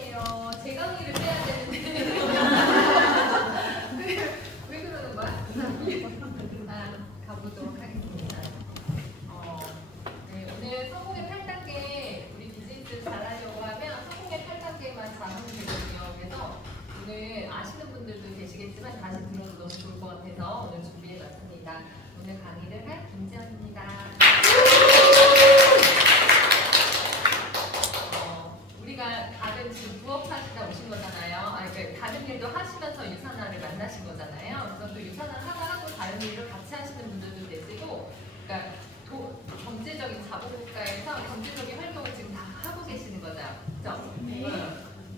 안녕하세요. 제 강의를 빼야 되는데 왜 그러는 거야? 가보도록 하겠습니다. 네, 오늘 성공의 8단계 우리 비즈니스 잘하려고 하면 성공의 8단계만 잘하면 되거든요. 그래서 오늘 아시는 분들도 계시겠지만 다시 들어도 너무 좋을 것 같아서 오늘 준비해봤습니다. 오늘 강의를 할 김지연입니다. 우리가 다른 지금 부업하시다 오신 거잖아요. 그러니까 다른 일도 하시면서 유산화를 만나신 거잖아요. 그래서 또 유산화를 하고 다른 일을 같이 하시는 분들도 계시고, 그러니까 경제적인 자본국가에서 경제적인 활동을 지금 다 하고 계시는 거죠. 그렇죠? 네.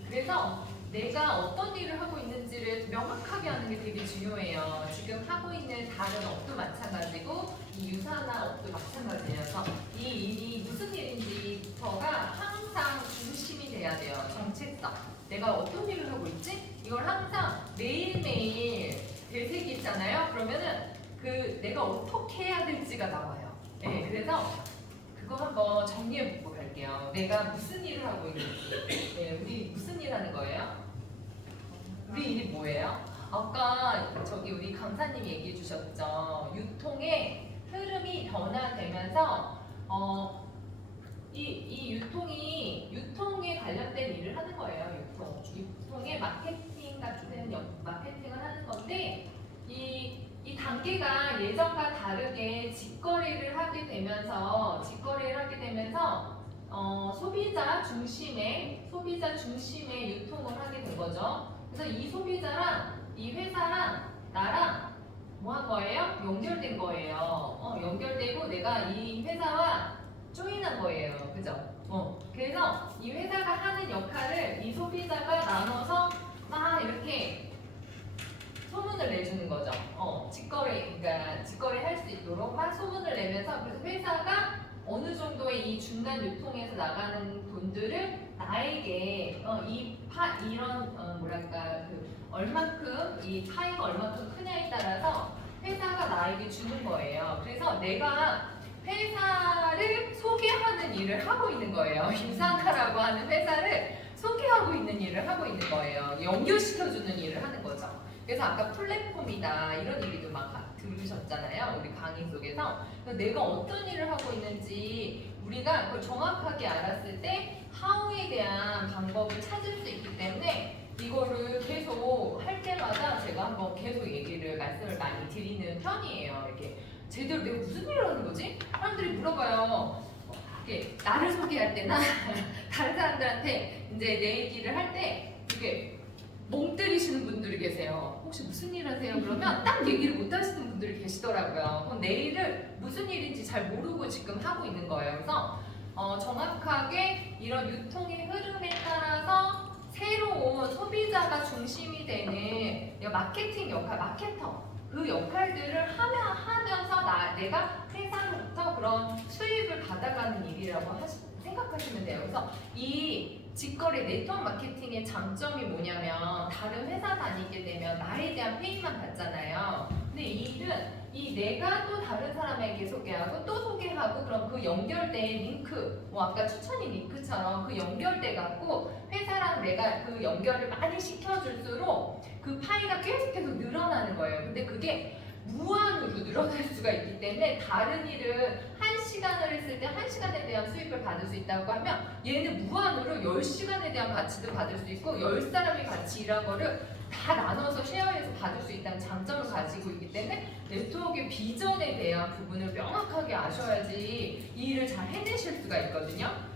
그래서 내가 어떤 일을 하고 있는지를 명확하게 하는 게 되게 중요해요. 지금 하고 있는 다른 업도 마찬가지고 이 유산화 업도 마찬가지여서 이 일이 무슨 일인지부터가 항상 중심이 돼야 돼요. 정체성. 내가 어떤 일을 하고 있지? 이걸 항상 매일매일 되새기잖아요. 그러면은 내가 어떻게 해야 될지가 나와요. 네, 그래서 그거 한번 정리해 보고 갈게요. 내가 무슨 일을 하고 있는지. 네, 우리 무슨 일 하는 거예요? 우리 일이 뭐예요? 아까 우리 강사님이 얘기해 주셨죠. 유통의 흐름이 변화되면서 이 유통에 관련된 일을 하는 거예요. 유통의 마케팅 같은 마케팅을 하는 건데 이 단계가 예전과 다르게 직거래를 하게 되면서 소비자 중심의 유통을 하게 된 거죠. 그래서 이 소비자랑 이 회사랑 나랑 뭐 한 거예요? 연결된 거예요. 연결되고 내가 이 회사와 조인한 거예요. 그죠? 그래서 이 회사가 하는 역할을 이 소비자가 나눠서 막 이렇게 소문을 내주는 거죠. 그러니까 직거래 할 수 있도록 막 소문을 내면서 그래서 회사가 어느 정도의 이 중간 유통에서 나가는 돈들을 나에게 얼만큼 이 파이가 얼만큼 크냐에 따라서 회사가 나에게 주는 거예요. 그래서 내가 회사를 소개하는 일을 하고 있는 거예요. 유산화라고 하는 회사를 소개하고 있는 일을 하고 있는 거예요. 연결시켜주는 일을 하는 거죠. 그래서 아까 플랫폼이다 이런 얘기도 막 들으셨잖아요. 우리 강의 속에서. 내가 어떤 일을 하고 있는지 우리가 그걸 정확하게 알았을 때 how에 대한 방법을 찾을 수 있기 때문에 이거를 계속 할 때마다 제가 한번 계속 말씀을 많이 드리는 편이에요. 이렇게 제대로 내가 무슨 일을 하는 거지? 사람들이 물어봐요. 이렇게 나를 소개할 때나 다른 사람들한테 이제 내 얘기를 할 때 이게 멍 때리시는 분들이 계세요. 혹시 무슨 일 하세요? 그러면 딱 얘기를 못 하시는 분들이 계시더라고요. 그럼 내 일을 무슨 일인지 잘 모르고 지금 하고 있는 거예요. 그래서 정확하게 이런 유통의 흐름에 따라서 새로운 소비자가 중심이 되는 마케팅 역할, 마케터 그 역할들을 하면서 내가 회사로부터 그런 수입을 받아가는 일이라고 생각하시면 돼요. 그래서 이 직거래 네트워크 마케팅의 장점이 뭐냐면 다른 회사 다니게 되면 나에 대한 페이만 받잖아요. 근데 이 일은 내가 또 다른 사람에게 소개하고 또 소개하고 그럼 그 연결된 링크, 아까 추천인 링크처럼 그 연결돼 갖고 회사랑 내가 그 연결을 많이 시켜줄수록 그 파이가 계속해서 늘어나는 거예요. 근데 그게 무한으로 늘어날 수가 있기 때문에 다른 일은 1시간을 했을 때 1시간에 대한 수익을 받을 수 있다고 하면 얘는 무한으로 10시간에 대한 가치도 받을 수 있고 10사람이 같이 일한 거를 다 나눠서 쉐어해서 받을 수 있다는 장점을 가지고 있기 때문에 네트워크의 비전에 대한 부분을 명확하게 아셔야지 이 일을 잘 해내실 수가 있거든요.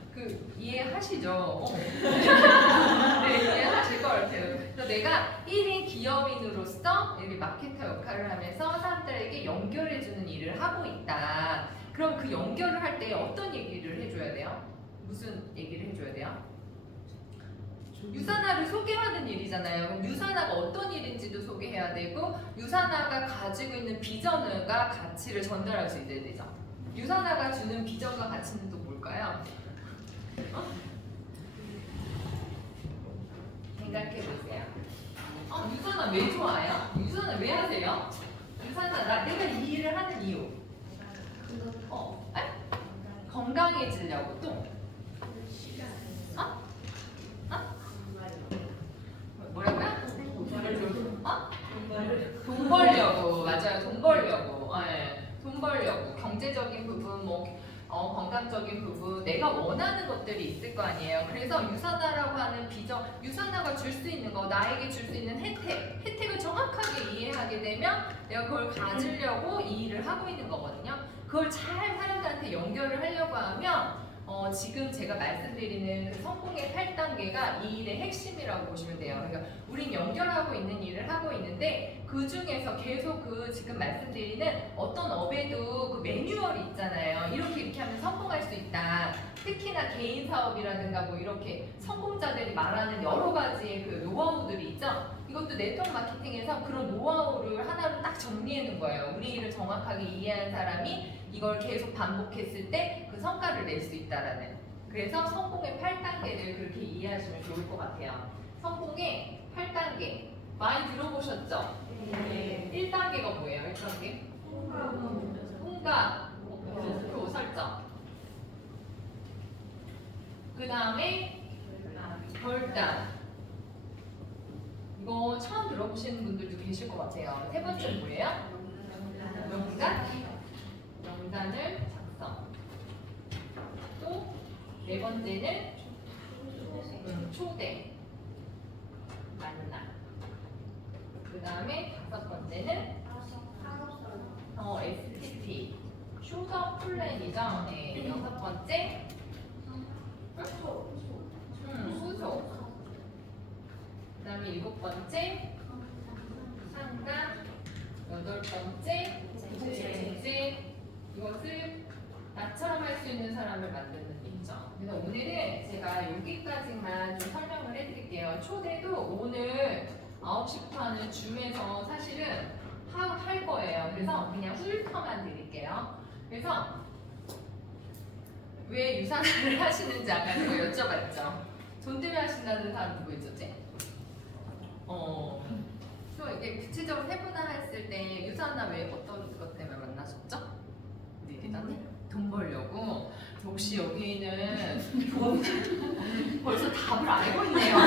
이해하시죠? 네, 이해하실 것 같아요. 그래서 내가 1인 기업인으로서 이렇게 마케터 역할을 하면서 사람들에게 연결해주는 일을 하고 있다. 그럼 그 연결을 할 때 어떤 얘기를 해줘야 돼요? 무슨 얘기를 해줘야 돼요? 유산화를 소개하는 일이잖아요. 그럼 유산화가 어떤 일인지도 소개해야 되고 유산화가 가지고 있는 비전과 가치를 전달할 수 있어야 되죠. 유산화가 주는 비전과 가치는 또 뭘까요? 생각해보세요. 유산화 왜 좋아요? 유산화 왜 하세요? 내가 이 일을 하는 이유. 건강해지려고 또. 원하는 것들이 있을 거 아니에요. 그래서 유산화라고 하는 비전, 유산화가 줄 수 있는 거, 나에게 줄 수 있는 혜택을 정확하게 이해하게 되면 내가 그걸 가지려고 이 일을 하고 있는 거거든요. 그걸 잘 사람들한테 연결을 하려고 하면 지금 제가 말씀드리는 그 성공의 8단계가 이 일의 핵심이라고 보시면 돼요. 그러니까 우린 연결하고 있는 일을 하고 있는데 그 중에서 계속 그 지금 말씀드리는 어떤 업에도 그 매뉴얼이 있잖아요. 이렇게 하면 성공할 수 있다. 특히나 개인 사업이라든가 뭐 이렇게 성공자들이 말하는 여러 가지의 그 노하우들이 있죠. 이것도 네트워크 마케팅에서 그런 노하우를 하나로 딱 정리해 놓은 거예요. 우리 일을 정확하게 이해한 사람이 이걸 계속 반복했을 때 그 성과를 낼 수 있다라는. 그래서 성공의 8단계를 그렇게 이해하시면 좋을 것 같아요. 성공의 8단계 많이 들어보셨죠? 네. 1단계가 뭐예요? 1단계? 홍각 목표 설정. 그 다음에 결단. 이거 처음 들어보시는 분들도 계실 것 같아요. 세 번째는 뭐예요? 명단을 작성. 또 네 번째는 초대. 만나. 그 다음에 다섯 번째는 STP. 쇼더 플랜이죠. 네. 여섯 번째 후속. 그 다음에 일곱 번째 상담. 여덟 번째 제재. 이것을 나처럼 할 수 있는 사람을 만드는 일이죠. 그래서 오늘은 제가 여기까지만 좀 설명을 해드릴게요. 초대도 오늘 9시부터 하는 줌에서 사실은 할 거예요. 그래서 그냥 훑어만 드릴게요. 그래서 왜 유산화를 하시는지 아까 제가 여쭤봤죠. 돈 때문에 하신다는 사람 누구 있었지? 또 이게 구체적으로 세분화했을 때 유산화 왜 어떤 것 때문에 만나셨죠? 우리 리더님? 돈 벌려고. 역시 여기는 돈 벌써 답을 알고 있네요.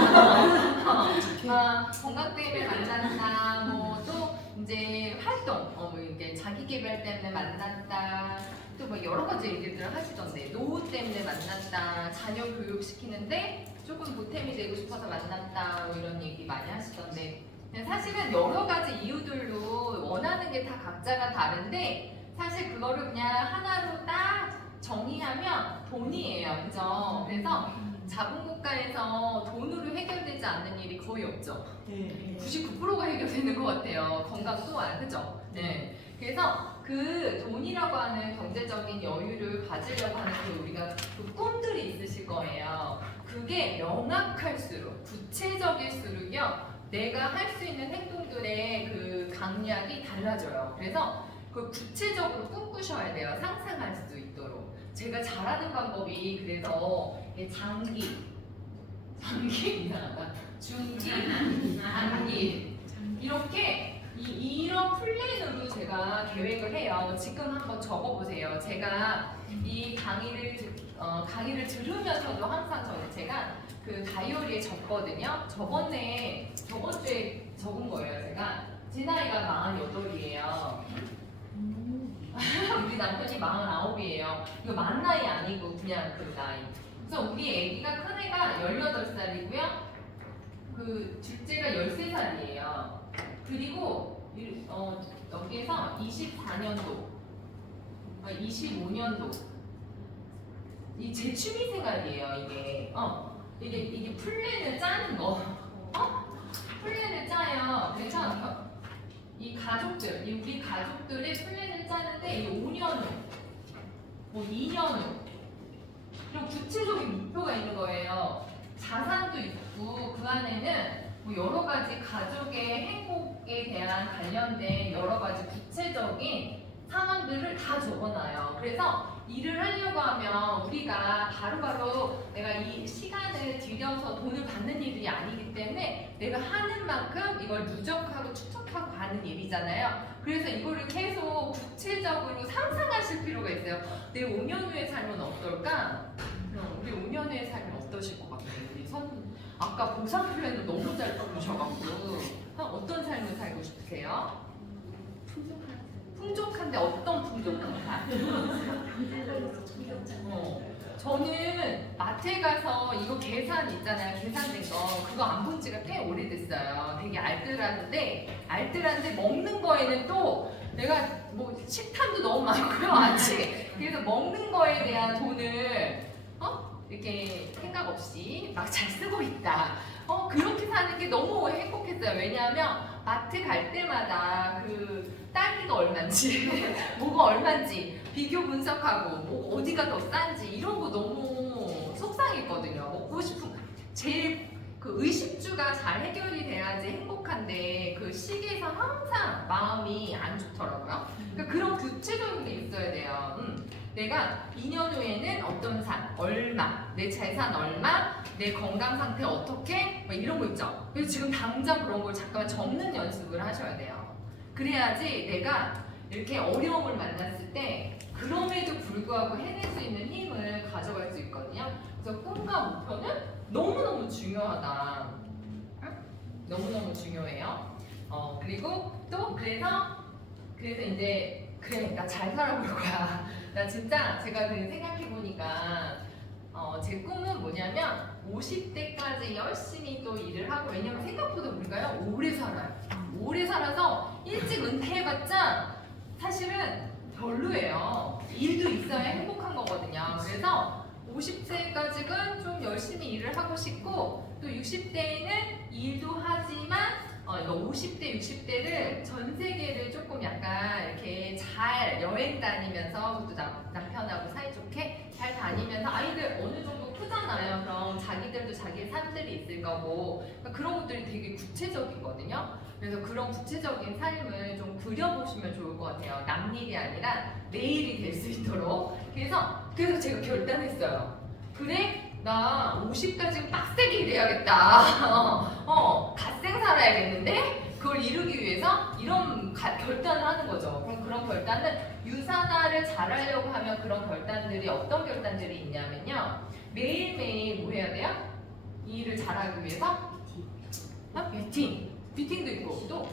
건강 때문에 만난다. 뭐 또 이제 활동, 뭐 이게 자기 개발 때문에 만난다. 또 뭐 여러 가지 얘기들을 하시던데 노후 때문에 만났다. 자녀 교육 시키는데 조금 보탬이 되고 싶어서 만났다. 뭐 이런 얘기 많이 하시던데. 사실은 여러 가지 이유들로 원하는 게 다 각자가 다른데 사실 그거를 그냥 하나로 딱 정의하면 돈이에요. 그죠? 그래서 자본국가에서 돈으로 해결되지 않는 일이 거의 없죠. 99%가 해결되는 것 같아요. 건강 또한. 그죠? 네. 그래서 그 돈이라고 하는 경제적인 여유를 가지려고 하는 그 우리가 그 꿈들이 있으실 거예요. 그게 명확할수록 구체적일수록요. 내가 할 수 있는 행동들의 그 강약이 달라져요. 그래서 그 구체적으로 꿈꾸셔야 돼요. 상상할 수 있도록. 제가 잘하는 방법이 그래서 장기 이상하다. 중기, 단기 이렇게 이런 플랜으로 제가 계획을 해요. 지금 한번 적어보세요. 제가 이 강의를 들으면서도 항상 제가 그 다이어리에 적거든요. 저번 주에 적은 거예요. 제 나이가 48이에요. 우리 남편이 49이에요. 이거 만 나이 아니고 그냥 그 나이. 그래서 우리 애기가 큰 애가 18살이고요. 그 둘째가 13살이에요. 그리고 여기에서 24년도, 25년도 제 취미 생활이에요. 이게 플랜을 짜는 거. 플랜을 짜요. 그래서 이 가족들, 우리 가족들의 플랜을 짜는데 이 5년 후, 뭐 2년 후 이런 구체적인 목표가 있는 거예요. 자산도 있고 그 안에는 뭐 여러 가지 가족의 행복에 대한 관련된 여러 가지 구체적인 상황들을 다 적어놔요. 그래서 일을 하려고 하면 우리가 바로바로 내가 이 시간을 들여서 돈을 받는 일이 아니기 때문에 내가 하는 만큼 이걸 누적하고 축적하고 가는 일이잖아요. 그래서 이거를 계속 구체적으로 상상하실 필요가 있어요. 내 5년 후의 삶은 어떨까? 우리 5년 후의 삶은 어떠실 것 같아요? 우리 아까 보상 플랜을 너무 잘 뽑으셔갖고 어떤 삶을 살고 싶으세요? 풍족한데 어떤 풍족한 삶? 저는 마트에 가서 이거 계산 있잖아요. 계산된 거 그거 안 본 지가 꽤 오래됐어요. 되게 알뜰한데 먹는 거에는 또 내가 뭐 식탐도 너무 많고요. 아직 그래서 먹는 거에 대한 돈을 이렇게 생각 없이 막 잘 쓰고 있다. 그렇게 사는 게 너무 행복했어요. 왜냐하면 마트 갈 때마다 그 딸기가 얼마인지 뭐가 얼마인지 비교 분석하고 뭐 어디가 더 싼지 이런 거 너무 속상했거든요. 먹고 싶은 제일 그 의식주가 잘 해결이 돼야지 행복한데 그 시기에서 항상 마음이 안 좋더라고요. 그러니까 그런 구체적인 게 있어야 돼요. 내가 2년 후에는 어떤 산, 얼마, 내 재산 얼마, 내 건강 상태 어떻게, 뭐 이런 거 있죠. 그래서 지금 당장 그런 걸 잠깐 적는 연습을 하셔야 돼요. 그래야지 내가 이렇게 어려움을 만났을 때 그럼에도 불구하고 해낼 수 있는 힘을 가져갈 수 있거든요. 그래서 꿈과 목표는 너무너무 중요하다. 너무너무 중요해요. 그리고 또 그래서 이제 그래 나 잘 살아볼 거야. 나 진짜 제가 생각해보니까 제 꿈은 뭐냐면 50대까지 열심히 또 일을 하고 왜냐면 생각보다 우리가요 오래 살아요. 오래 살아서 일찍 은퇴해봤자 사실은 별로예요. 일도 있어야 행복한 거거든요. 그래서 50세까지는 좀 열심히 일을 하고 싶고 또 60대에는 일도 하지만 이거 50대, 60대를 전 세계를 조금 약간 이렇게 잘 여행 다니면서 또 남편하고 사이좋게 잘 다니면서 아이들 어느 정도 크잖아요. 그럼 자기들도 자기의 삶들이 있을 거고 그러니까 그런 것들이 되게 구체적이거든요. 그래서 그런 구체적인 삶을 좀 그려보시면 좋을 것 같아요. 남일이 아니라 내일이 될 수 있도록. 그래서 제가 결단했어요. 그래? 나 50까지 빡세게 일해야겠다. 갓생 살아야겠는데? 그걸 이루기 위해서 이런 결단을 하는 거죠. 그럼 그런 결단은 유산화를 잘하려고 하면 그런 결단들이 어떤 결단들이 있냐면요. 매일매일 뭐 해야 돼요? 이 일을 잘하기 위해서? 뷰팅도 있고 또?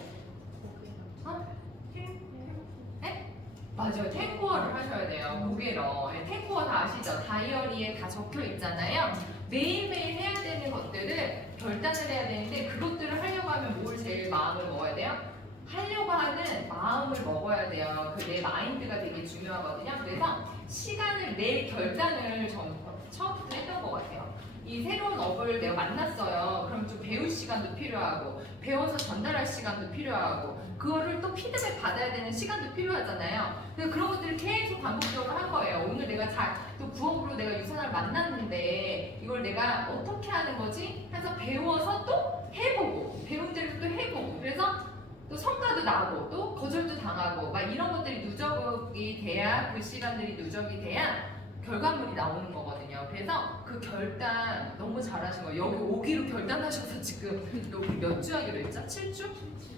네? 맞아요. 탱고어를 하셔야 돼요. 고개로. 탱고어 다 아시죠? 다이어리에 다 적혀 있잖아요. 매일매일 해야 되는 것들을 결단을 해야 되는데 그것들을 하려고 하면 뭘 제일 마음을 먹어야 돼요? 하려고 하는 마음을 먹어야 돼요. 내 마인드가 되게 중요하거든요. 그래서 시간을 낼 결단을 처음부터 했던 것 같아요. 이 새로운 업을 내가 만났어요. 그럼 좀 배울 시간도 필요하고 배워서 전달할 시간도 필요하고 그거를 또 피드백 받아야 되는 시간도 필요하잖아요. 그래서 그런 것들을 계속 반복적으로 한 거예요. 오늘 내가 또 부업으로 내가 유산을 만났는데 이걸 내가 어떻게 하는 거지? 해서 배워서 또 해보고 배운 대로 또 해보고 그래서 또 성과도 나고 또 거절도 당하고 막 이런 것들이 누적이 돼야 그 시간들이 누적이 돼야 결과물이 나오는 거거든요. 그래서 그 결단 너무 잘하신 거예요. 여기 오기로 결단하셔서 지금 여기 몇 주 하기로 했죠? 7주?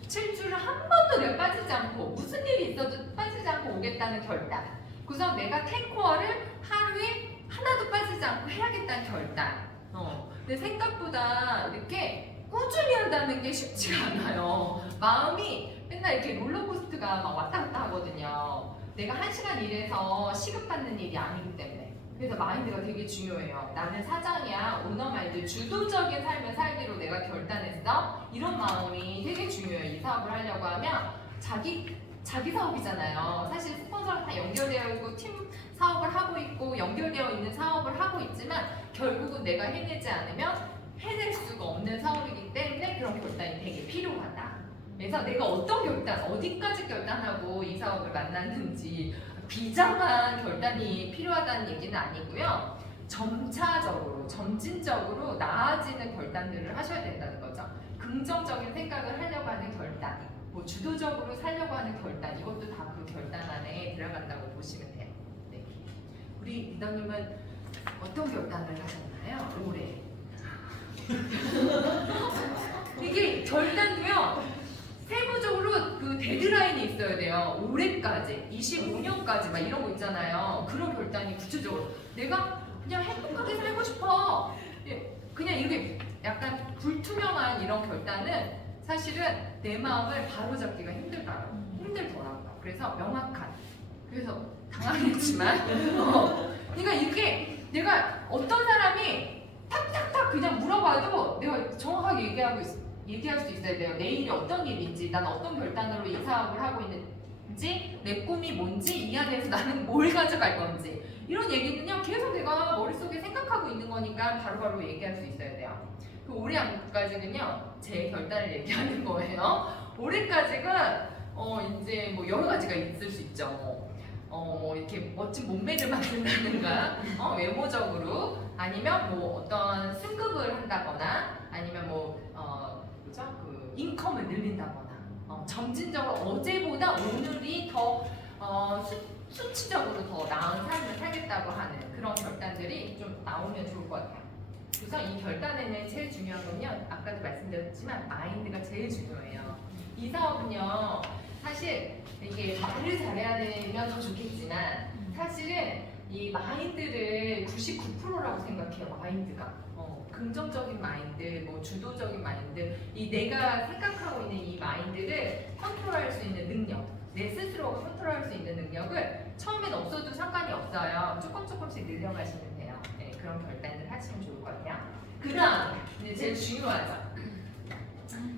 7주를 한 번도 내가 빠지지 않고 무슨 일이 있어도 빠지지 않고 오겠다는 결단. 그래서 내가 탱코어를 하루에 하나도 빠지지 않고 해야겠다는 결단. 근데 생각보다 이렇게 꾸준히 한다는 게 쉽지가 않아요. 마음이 맨날 이렇게 롤러코스터가 막 왔다 갔다 하거든요. 내가 1시간 일해서 시급받는 일이 아니기 때문에. 그래서 마인드가 되게 중요해요. 나는 사장이야, 오너 마인드, 주도적인 삶을 살기로 내가 결단했어. 이런 마음이 되게 중요해요. 이 사업을 하려고 하면 자기 사업이잖아요. 사실 스폰서랑 다 연결되어 있고 팀 사업을 하고 있고 연결되어 있는 사업을 하고 있지만 결국은 내가 해내지 않으면 해낼 수가 없는 사업이기 때문에 그런 결단이 되게 필요하다. 그래서 내가 어떤 결단, 어디까지 결단하고 이 사업을 만났는지 비장한 결단이 필요하다는 얘기는 아니고요. 점차적으로, 점진적으로 나아지는 결단들을 하셔야 된다는 거죠. 긍정적인 생각을 하려고 하는 결단, 뭐 주도적으로 살려고 하는 결단, 이것도 다 그 결단 안에 들어간다고 보시면 돼요. 네. 우리 리더님은 어떤 결단을 하셨나요? 올해? 이게 결단도요. 세부적으로 그 데드라인이 있어야 돼요. 올해까지, 25년까지 막 이런 거 있잖아요. 그런 결단이 구체적으로 내가 그냥 행복하게 살고 싶어. 그냥 이렇게 약간 불투명한 이런 결단은 사실은 내 마음을 바로잡기가 힘들더라고요. 그래서 명확한. 그래서 당황했지만 그러니까 이렇게 내가 어떤 사람이 탁탁탁 그냥 물어봐도 내가 정확하게 얘기할 수 있어야 돼요. 내 일이 어떤 일인지, 난 어떤 결단으로 이 사업을 하고 있는지, 내 꿈이 뭔지, 이 안에서 나는 뭘 가져갈 건지, 이런 얘기는요 계속 내가 머릿속에 생각하고 있는 거니까 바로바로 얘기할 수 있어야 돼요. 그 올해까지는요 제 결단을 얘기하는 거예요. 올해까지가 이제 뭐 여러 가지가 있을 수 있죠. 뭐 이렇게 멋진 몸매를 만든다든가, 외모적으로, 아니면 뭐 어떤 승급을 한다거나, 아니면 그 인컴을 늘린다거나, 점진적으로 어제보다 오늘이 더 수치적으로 더 나은 삶을 살겠다고 하는 그런 결단들이 좀 나오면 좋을 것 같아요. 우선 이 결단에는 제일 중요한 건요, 아까도 말씀드렸지만 마인드가 제일 중요해요. 이 사업은요, 사실 이게 말을 잘해야 되면 더 좋겠지만 사실은 이 마인드를 99%라고 생각해요. 마인드가 긍정적인 마인드, 뭐 주도적인 마인드, 이 내가 생각하고 있는 이 마인드를 컨트롤할 수 있는 능력, 내 스스로가 컨트롤할 수 있는 능력을 처음엔 없어도 상관이 없어요. 조금씩 늘려가시면 돼요. 네, 그런 결단을 하시면 좋을 것 같아요. 그다음 이제 제일 중요하죠.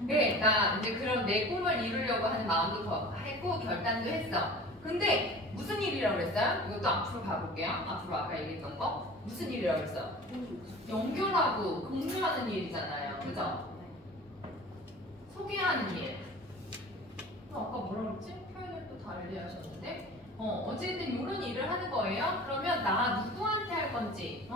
네, 나 이제 그런 내 꿈을 이루려고 하는 마음도 더 했고 결단도 했어. 근데 무슨 일이라고 그랬어요? 이것도 앞으로 가볼게요. 앞으로 아까 얘기했던 거 무슨 일이라고 그랬어? 연결하고 공유하는 일이잖아요. 그죠? 소개하는 일. 아까 뭐라 그랬지? 표현을 또 달리 하셨는데 어쨌든 이런 일을 하는 거예요. 그러면 나 누구한테 할 건지,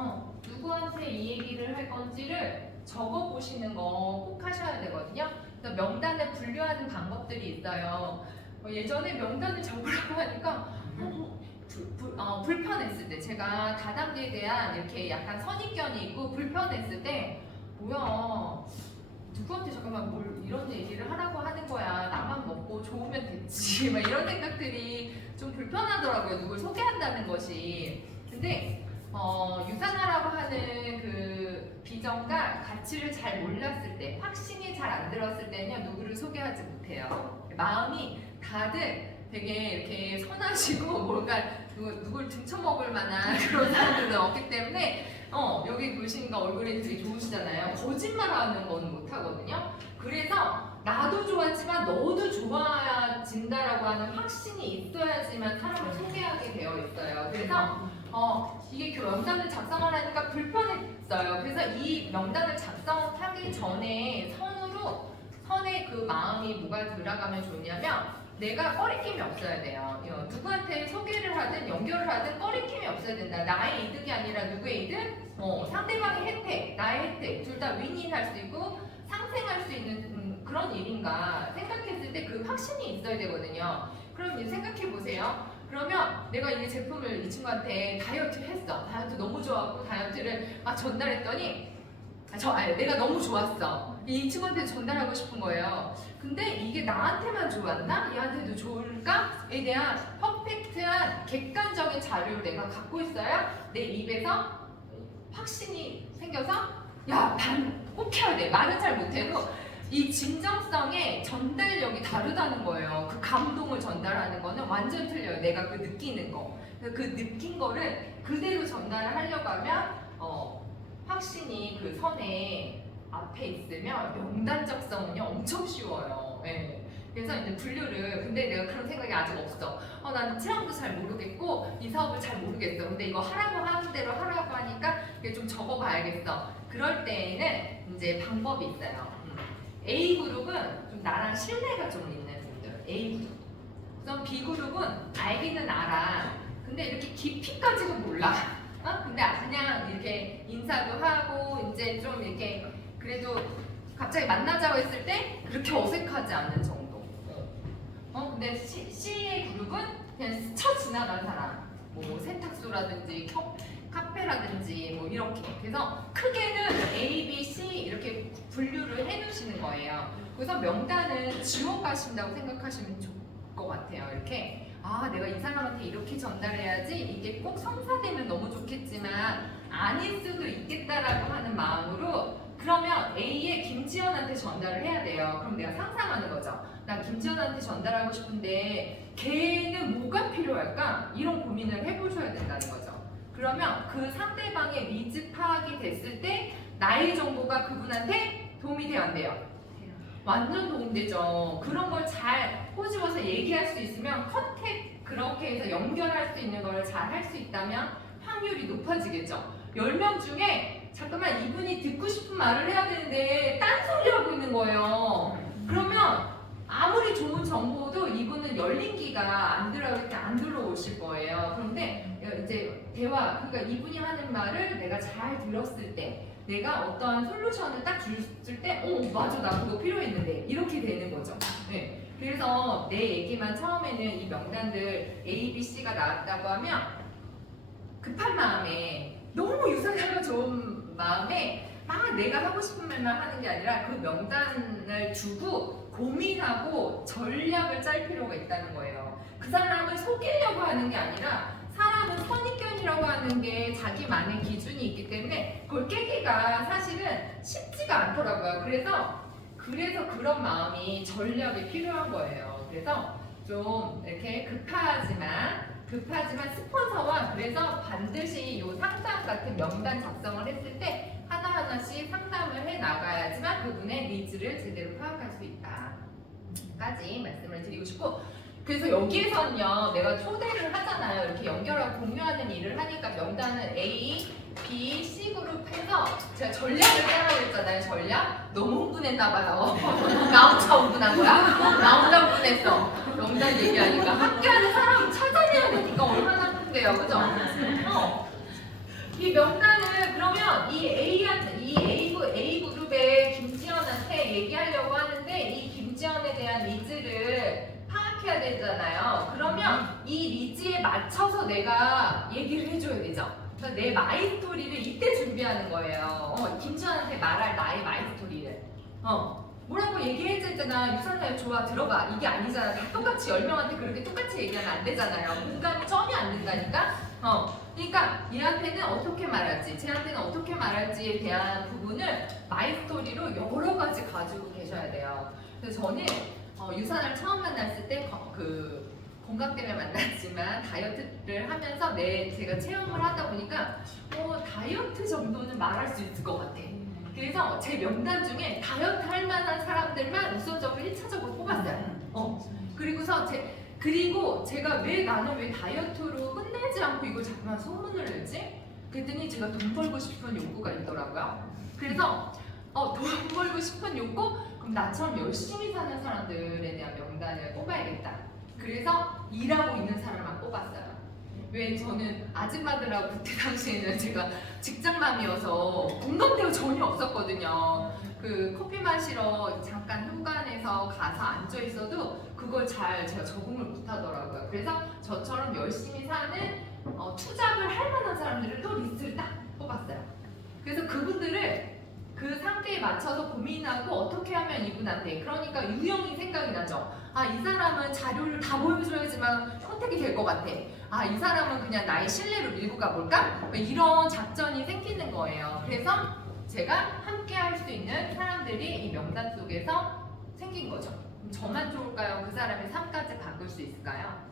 누구한테 이 얘기를 할 건지를 적어보시는 거 꼭 하셔야 되거든요. 그래서 명단을 분류하는 방법들이 있어요. 예전에 명단을 적으라고 하니까 불편했을 때, 제가 다단계에 대한 이렇게 약간 선입견이 있고 불편했을 때, 뭐야 누구한테 잠깐만 뭘 이런 얘기를 하라고 하는 거야, 나만 먹고 좋으면 됐지 막 이런 생각들이 좀 불편하더라고요, 누굴 소개한다는 것이. 근데 유산하라고 하는 그 비전과 가치를 잘 몰랐을 때, 확신이 잘 안 들었을 때는요 누구를 소개하지 못해요. 마음이 다들 되게 이렇게 선하시고 뭔가 누굴 등쳐먹을 만한 그런 사람들은 없기 때문에 여기 보시니까 얼굴이 되게 좋으시잖아요. 거짓말하는 건 못하거든요. 그래서 나도 좋았지만 너도 좋아진다라고 하는 확신이 있어야지만 사람을 소개하게 되어 있어요. 그래서 이게 명단을 작성하려니까 불편했어요. 그래서 이 명단을 작성하기 전에 선에 그 마음이 뭐가 들어가면 좋냐면, 내가 꺼리낌이 없어야 돼요. 누구한테 소개를 하든 연결을 하든 꺼리낌이 없어야 된다. 나의 이득이 아니라 누구의 이득? 상대방의 혜택, 나의 혜택, 둘 다 윈윈할 수 있고 상생할 수 있는 그런 일인가 생각했을 때 그 확신이 있어야 되거든요. 그럼 이제 생각해 보세요. 그러면 내가 이 제품을 이 친구한테 다이어트 했어. 다이어트 너무 좋아하고 다이어트를 막 전달했더니 내가 너무 좋았어. 이 친구한테 전달하고 싶은 거예요. 근데 이게 나한테만 좋았나? 얘한테도 좋을까?에 대한 퍼펙트한 객관적인 자료를 내가 갖고 있어야 내 입에서 확신이 생겨서 야, 난 꼭 해야 돼. 말은 잘 못해도 이 진정성의 전달력이 다르다는 거예요. 그 감동을 전달하는 거는 완전 틀려요. 내가 그 느끼는 거. 그 느낀 거를 그대로 전달을 하려고 하면 확신이 그 선에 앞에 있으면 명단 작성은요 엄청 쉬워요. 네. 그래서 이제 분류를, 근데 내가 그런 생각이 아직 없어. 난 체험도 잘 모르겠고 이 사업을 잘 모르겠어. 근데 이거 하라고 하는 대로 하라고 하니까 이게 좀 적어봐야겠어. 그럴 때에는 이제 방법이 있어요. A 그룹은 좀 나랑 신뢰가 좀 있는 분들, A 그룹. 우선 B 그룹은 알기는 알아. 근데 이렇게 깊이까지는 몰라. 근데 그냥 이렇게 인사도 하고 이제 좀 이렇게 그래도 갑자기 만나자고 했을 때 그렇게 어색하지 않은 정도. 근데 C의 그룹은 그냥 스쳐 지나간 사람. 뭐 세탁소라든지 카페라든지 뭐 이렇게. 그래서 크게는 A, B, C 이렇게 분류를 해놓으시는 거예요. 그래서 명단은 지워 가신다고 생각하시면 좋을 것 같아요. 이렇게 내가 이 사람한테 이렇게 전달해야지, 이게 꼭 성사되면 너무 좋겠지만 아닐 수도 있겠다라고 하는 마음으로, 그러면 A에 김지연한테 전달을 해야 돼요. 그럼 내가 상상하는 거죠. 나 김지연한테 전달하고 싶은데 걔는 뭐가 필요할까? 이런 고민을 해보셔야 된다는 거죠. 그러면 그 상대방의 니즈 파악이 됐을 때 나의 정보가 그분한테 도움이 돼요, 안 돼요? 완전 도움되죠. 그런 걸 잘 꼬집어서 얘기할 수 있으면 컨택 그렇게 해서 연결할 수 있는 걸 잘 할 수 있다면 확률이 높아지겠죠. 10명 중에 잠깐만 이분이 듣고 싶은 말을 해야 되는데 딴소리 하고 있는 거예요. 그러면 아무리 좋은 정보도 이분은 열린 귀가 안 들어오실 거예요. 그런데 이제 대화, 그러니까 이분이 하는 말을 내가 잘 들었을 때 내가 어떠한 솔루션을 딱 줬을 때 맞아, 나 그거 필요했는데 이렇게 되는 거죠. 네. 그래서 내 얘기만 처음에는 이 명단들 A, B, C가 나왔다고 하면 급한 마음에 너무 유사하고 좋은 마음에 막 내가 하고 싶은 말만 하는 게 아니라 그 명단을 두고 고민하고 전략을 짤 필요가 있다는 거예요. 그 사람을 속이려고 하는 게 아니라 사람은 선입견이라고 하는 게 자기만의 기준이 있기 때문에 그걸 깨기가 사실은 쉽지가 않더라고요. 그래서 그런 마음이 전략이 필요한 거예요. 그래서 좀 이렇게 급하지만 스폰서와 그래서 반드시 이 상담 같은 명단 작성을 했을 때 하나하나씩 상담을 해 나가야지만 그분의 니즈를 제대로 파악할 수 있다까지 말씀을 드리고 싶고, 그래서 여기에서는요 내가 초대를 하잖아요. 이렇게 연결하고 공유하는 일을 하니까 명단은 A, B, C 그룹 해서 제가 전략을 짜라고 했잖아요. 전략? 너무 흥분했나봐요. 나 혼자 흥분한 거야? 나 혼자 흥분했어. 명단 얘기하니까 함께하는 사람 찾아내야 되니까 얼마나 흥분돼요, 그죠? 이 명단은 그러면 이 A 그룹의 김지연한테 얘기하려고 하는데 이 김지연에 대한 니즈를 파악해야 되잖아요. 그러면 이 니즈에 맞춰서 내가 얘기를 해줘야 되죠. 그러니까 내 마이스토리를 이때 준비하는 거예요. 김지연한테 말할 나의 마이스토리를. 뭐라고 얘기해줬잖아. 유산사요 좋아 들어봐. 이게 아니잖아. 다 똑같이 10명한테 그렇게 똑같이 얘기하면 안 되잖아요. 공감이 점이 안 된다니까. 그러니까 얘한테는 어떻게 말할지, 쟤한테는 어떻게 말할지에 대한 부분을 마이스토리로 여러 가지 가지고 계셔야 돼요. 그래서 저는 유산을 처음 만났을 때 건강 때문에 만났지만 다이어트를 하면서 제가 체험을 하다 보니까 다이어트 정도는 말할 수 있을 것 같아. 그래서 제 명단 중에 다이어트 할 만한 사람들만 우선적으로 1차적으로 뽑았어요. 그리고 제가 나는 왜 다이어트로 끝내지 않고 이걸 자꾸만 소문을 내지? 그랬더니 제가 돈 벌고 싶은 욕구가 있더라고요. 그래서 돈 벌고 싶은 욕구? 그럼 나처럼 열심히 사는 사람들에 대한 명단을 뽑아야겠다. 그래서 일하고 있는 사람만 뽑았어요. 왜 저는 아줌마들하고 그때 당시에는 제가 직장맘이어서 공감대가 전혀 없었거든요. 그 커피 마시러 잠깐 휴관에서 가서 앉아 있어도 그걸 제가 적응을 못하더라고요. 그래서 저처럼 열심히 사는 투잡을 할 만한 사람들을 또 리스트를 딱 뽑았어요. 그래서 그분들을 그 상태에 맞춰서 고민하고 어떻게 하면 이분한테, 그러니까 유형이 생각이 나죠. 이 사람은 자료를 다 보여줘야지만 선택이 될 것 같아. 이 사람은 그냥 나의 신뢰로 밀고 가볼까? 이런 작전이 생기는 거예요. 그래서 제가 함께 할 수 있는 사람들이 이 명단 속에서 생긴 거죠. 그럼 저만 좋을까요? 그 사람의 삶까지 바꿀 수 있을까요?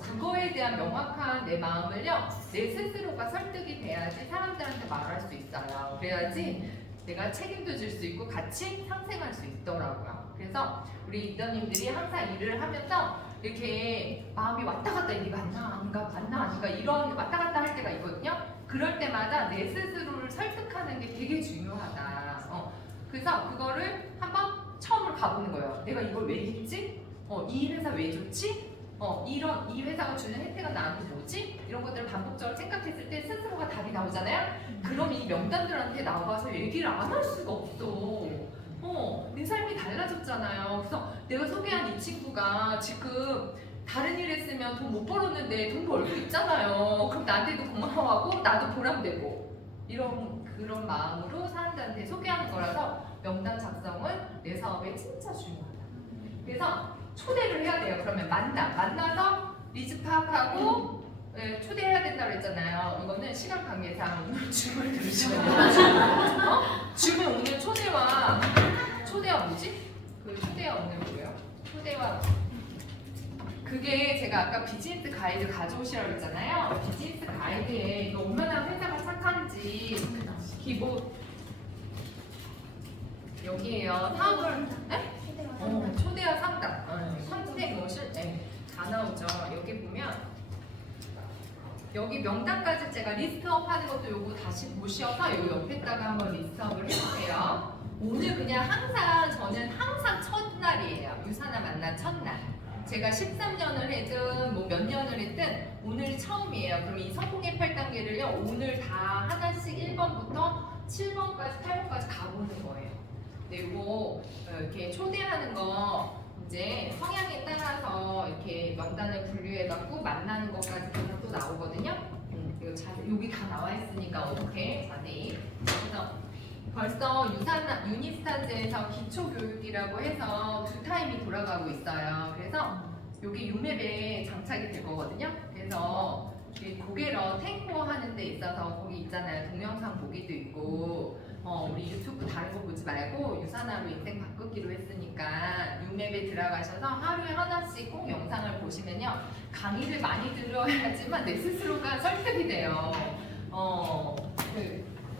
그거에 대한 명확한 내 마음을요, 내 스스로가 설득이 돼야지 사람들한테 말할 수 있어요. 그래야지 내가 책임도 질 수 있고 같이 상생할 수 있더라고요. 그래서 우리 리더님들이 항상 일을 하면서 이렇게 마음이 왔다 갔다, 이게 맞나 아닌가 이런 왔다 갔다 할 때가 있거든요. 그럴 때마다 내 스스로를 설득하는 게 되게 중요하다. 그래서 그거를 한번 처음으로 가보는 거예요. 내가 이걸 왜 했지? 이 회사 왜 좋지? 이 회사가 주는 혜택은 나한테 뭐지? 이런 것들을 반복적으로 생각했을 때 스스로가 답이 나오잖아요? 그럼 이 명단들한테 나와서 얘기를 안 할 수가 없어. 내 삶이 달라졌잖아요. 그래서 내가 소개한 이 친구가 지금 다른 일 했으면 돈 못 벌었는데 돈 벌고 있잖아요. 그럼 나한테도 고마워하고 나도 보람되고 그런 마음으로 사람들한테 소개하는 거라서 명단 작성은 내 사업에 진짜 중요하다. 그래서 초대를 해야 돼요. 그러면 만나서 니즈 파악하고 초대해야 된다고 했잖아요. 이거는 시간 관계상 오늘 줌을 들으시면 돼요. 줌은 오늘 초대와 뭐지? 그 초대와 오늘 뭐예요? 초대와 그게 제가 아까 비즈니스 가이드 가져오시라고 했잖아요. 비즈니스 가이드에 이거 얼마나 회사가 착한지 기본 여기에요. 사업을 초대와 상담, 선택 모션, 다 나오죠. 여기 보면 여기 명단까지 제가 리스트업 하는 것도 요거 다시 보셔서 요 옆에다가 한번 리스트업을 해주세요. 오늘 그냥 저는 항상 첫날이에요. 유산아 만난 첫날. 제가 13년을 했든 뭐 몇 년을 했든 오늘이 처음이에요. 그럼 이 성공의 8단계를요 오늘 다 하나씩 1번부터 7번까지 8번까지 가보는 거예요. 그리고 이렇게 초대하는 거 이제 성향에 따라서 이렇게 명단을 분류해갖고 만나는 것까지 또 나오거든요. 여기 다 나와 있으니까 어떻게 자세히. 그래서 벌써 유니스타즈에서 기초교육이라고 해서 2타임이 돌아가고 있어요. 그래서 여기 유맵에 장착이 될 거거든요. 그래서 고개러 탱고 하는 데 있어서 거기 있잖아요. 동영상 보기도 있고 우리 유튜브 다른 거 보지 말고 유산화로 인생 바꾸기로 했으니까 유맵에 들어가셔서 하루에 하나씩 꼭 영상을 보시면요. 강의를 많이 들어야지만 내 스스로가 설득이 돼요.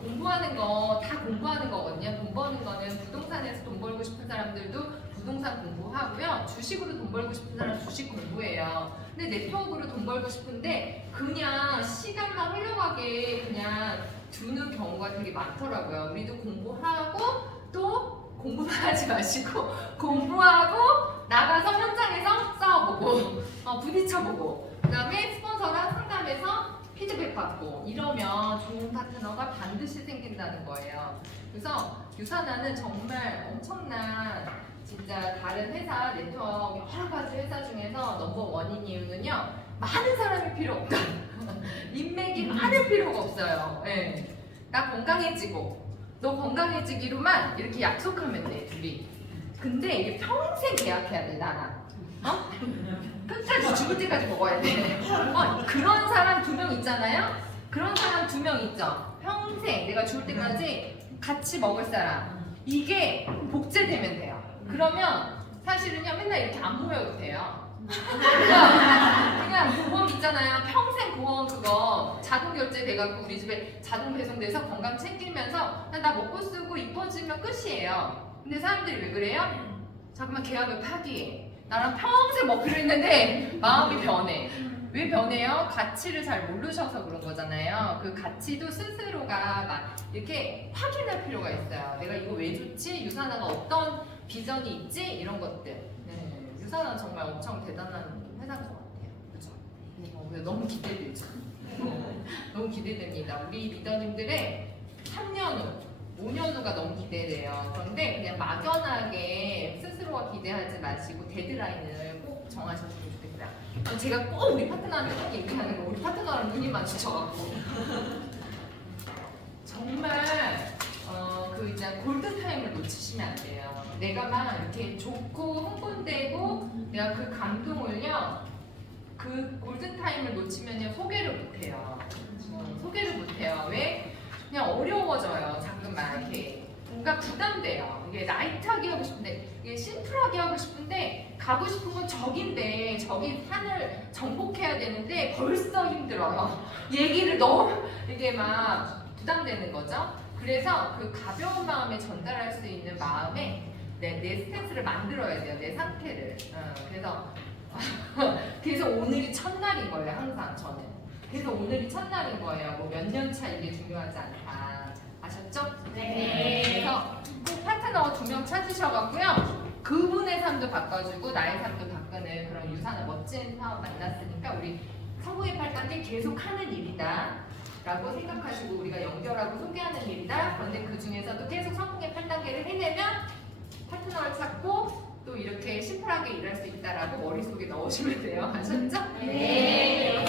공부하는 거 다 공부하는 거거든요. 돈 버는 거는 부동산에서 돈 벌고 싶은 사람들도 부동산 공부하고요. 주식으로 돈 벌고 싶은 사람 주식 공부해요. 근데 네트워크로 돈 벌고 싶은데 그냥 시간만 흘러가게 그냥 두는 경우가 되게 많더라고요. 우리도 공부하고 또 공부만 하지 마시고 공부하고 나가서 현장에서 싸워보고 부딪혀보고 그 다음에 스폰서랑 상담해서 피드백 받고 이러면 좋은 파트너가 반드시 생긴다는 거예요. 그래서 유산화는 정말 엄청난 진짜 다른 회사 네트워크 여러 가지 회사 중에서 넘버1인 이유는요. 많은 사람이 필요 없다. 인맥이 많을 필요가 없어요. 네. 나 건강해지고 너 건강해지기로만 이렇게 약속하면 돼 둘이. 근데 이게 평생 계약해야 돼 나랑. 끝까지 죽을 때까지 먹어야 돼. 그런 사람 2명 있잖아요. 그런 사람 2명 있죠. 평생 내가 죽을 때까지 같이 먹을 사람. 이게 복제되면 돼요. 그러면 사실은요 맨날 이렇게 안 모여도 돼요. 그냥 보험 있잖아요. 평생 보험 그거 자동 결제 돼갖고 우리 집에 자동 배송돼서 건강 챙기면서 나 먹고 쓰고 이뻐지면 끝이에요. 근데 사람들이 왜 그래요? 잠깐만 계약을 파기해. 나랑 평생 먹기로 했는데 마음이 변해. 왜 변해요? 가치를 잘 모르셔서 그런 거잖아요. 그 가치도 스스로가 막 이렇게 확인할 필요가 있어요. 내가 이거 왜 좋지? 유산화가 어떤 비전이 있지? 이런 것들. 유산화는 정말 엄청 대단한 회사인 것 같아요. 그죠? 너무 기대되죠? 너무 기대됩니다. 우리 리더님들의 3년 후 5년 후가 너무 기대돼요. 그런데 그냥 막연하게 스스로가 기대하지 마시고 데드라인을 꼭 정하셨으면 좋겠어요. 제가 꼭 우리 파트너한테 꼭 얘기하는 거 우리 파트너랑 눈이 마주쳐갖고 정말 그 이제 골든 타임을 놓치시면 안 돼요. 내가 막 이렇게 좋고 흥분되고 내가 그 감동을요 그 골든 타임을 놓치면요 소개를 못해요. 소개를 못해요. 왜? 그냥 어려워져요. 자꾸만 이렇게 뭔가 부담돼요. 이게 라이트하게 하고 싶은데 이게 심플하게 하고 싶은데 가고 싶은 건 저긴데 저기 산을 정복해야 되는데 벌써 힘들어요. 얘기를 너무 이게 막 부담되는 거죠. 그래서 그 가벼운 마음에 전달할 수 있는 마음에 내 스탠스를 만들어야 돼요. 내 상태를. 그래서 오늘이 첫날인 거예요. 항상 저는. 그래서 오늘이 첫날인 거예요. 뭐 몇 년 차 이게 중요하지 않다. 아셨죠? 네. 그래서 꼭 파트너 2명 찾으셔갖고요. 그분의 삶도 바꿔주고 나의 삶도 바꾸는 그런 유산한 멋진 사업 만났으니까 우리 성공의 8단계 계속 하는 일이다. 라고 생각하시고 우리가 연결하고 소개하는 일이다. 그런데 그 중에서도 계속 성공의 8단계를 해내면 파트너를 찾고 또 이렇게 심플하게 일할 수 있다라고 머릿속에 넣으시면 돼요. 아셨죠? 네.